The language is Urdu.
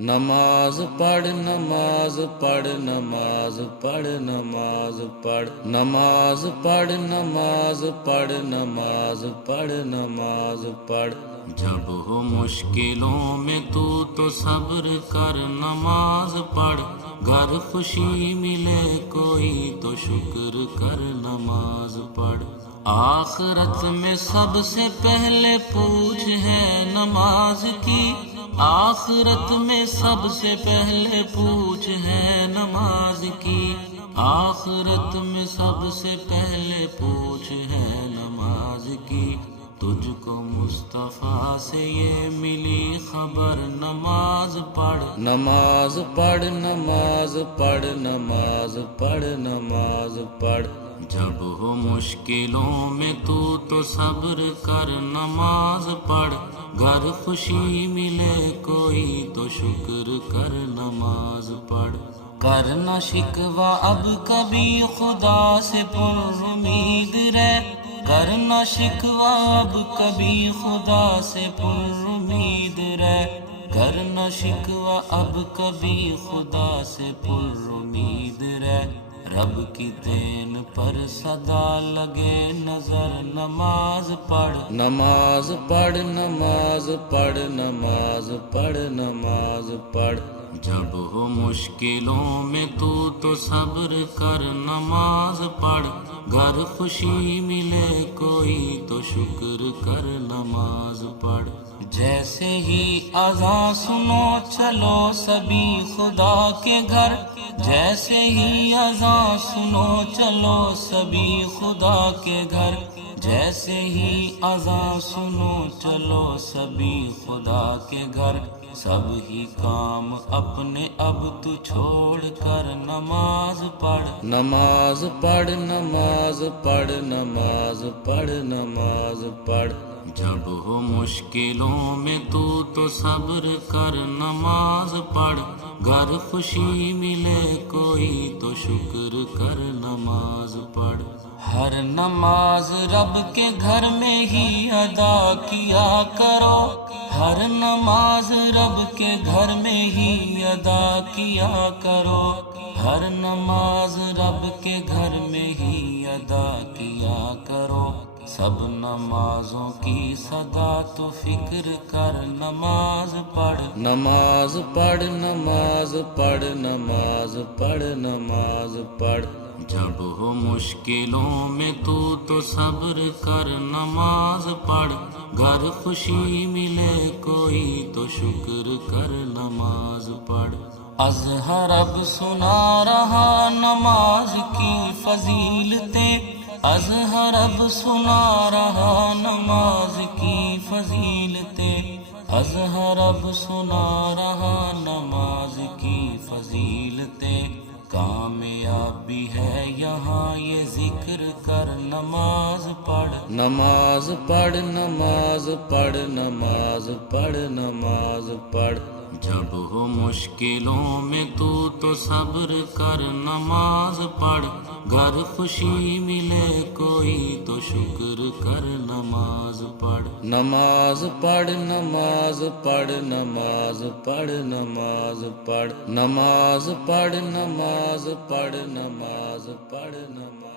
نماز پڑھ نماز پڑھ نماز پڑھ نماز پڑھ نماز پڑھ نماز پڑھ نماز پڑھ نماز پڑھ جب ہو مشکلوں میں تو صبر کر نماز پڑھ گر خوشی ملے کوئی تو شکر کر نماز پڑھ آخرت میں سب سے پہلے پوچھ ہے نماز کی آخرت میں سب سے پہلے پوچھ ہے نماز کی آخرت میں سب سے پہلے پوچھ ہے نماز کی تجھ کو مصطفیٰ سے یہ ملی خبر نماز پڑھ نماز پڑھ نماز پڑھ نماز پڑھ نماز پڑھ جب ہو مشکلوں میں تو صبر کر نماز پڑھ گر خوشی ملے کوئی تو شکر کر نماز پڑھ کرنا شکوہ اب کبھی خدا سے پر امید رہ کرنا شکوہ اب کبھی خدا سے پر امید رہ کرنا شکوہ اب کبھی خدا سے پر امید رہ رب کی دین پر صدا لگے نظر نماز پڑھ نماز پڑھ نماز پڑھ نماز پڑھ نماز پڑھ جب ہو مشکلوں میں تو صبر کر نماز پڑھ گر خوشی ملے کوئی تو شکر کر نماز پڑھ جیسے ہی اذان سنو چلو سبھی خدا کے گھر جیسے ہی اذان سنو چلو سبھی خدا کے گھر جیسے ہی اذان سنو چلو سبھی خدا کے گھر سب ہی کام اپنے اب تو چھوڑ کر نماز پڑھ نماز پڑھ نماز پڑھ نماز پڑھ نماز پڑھ جب ہو مشکلوں میں تو صبر کر نماز پڑھ گر خوشی ملے کوئی تو شکر کر نماز پڑھ ہر نماز رب کے گھر میں ہی ادا کیا کرو ہر نماز رب کے گھر میں ہی ادا کیا کرو ہر نماز رب کے گھر میں ہی ادا کیا کرو سب نمازوں کی صدا تو فکر کر نماز پڑھ نماز پڑھ نماز پڑھ نماز پڑھ نماز پڑھ جب ہو مشکلوں میں تو صبر کر نماز پڑھ گر خوشی ملے کوئی تو شکر کر نماز پڑھ اظہر اب سنا رہا نماز کی فضیلتیں اظہر اب سنا رہا نماز کی فضیلتیں اظہر اب سنا رہا نماز کی فضیلتیں کامیابی ہے یہاں یہ ذکر کر نماز پڑھ نماز پڑھ نماز پڑھ نماز پڑھ نماز پڑھ جب ہو مشکلوں میں تو صبر کر نماز پڑھ گر خوشی ملے کوئی تو شکر کر نماز پڑھ نماز پڑھ نماز پڑھ نماز پڑھ نماز پڑھ نماز پڑھ نماز پڑھ نماز پڑھ نماز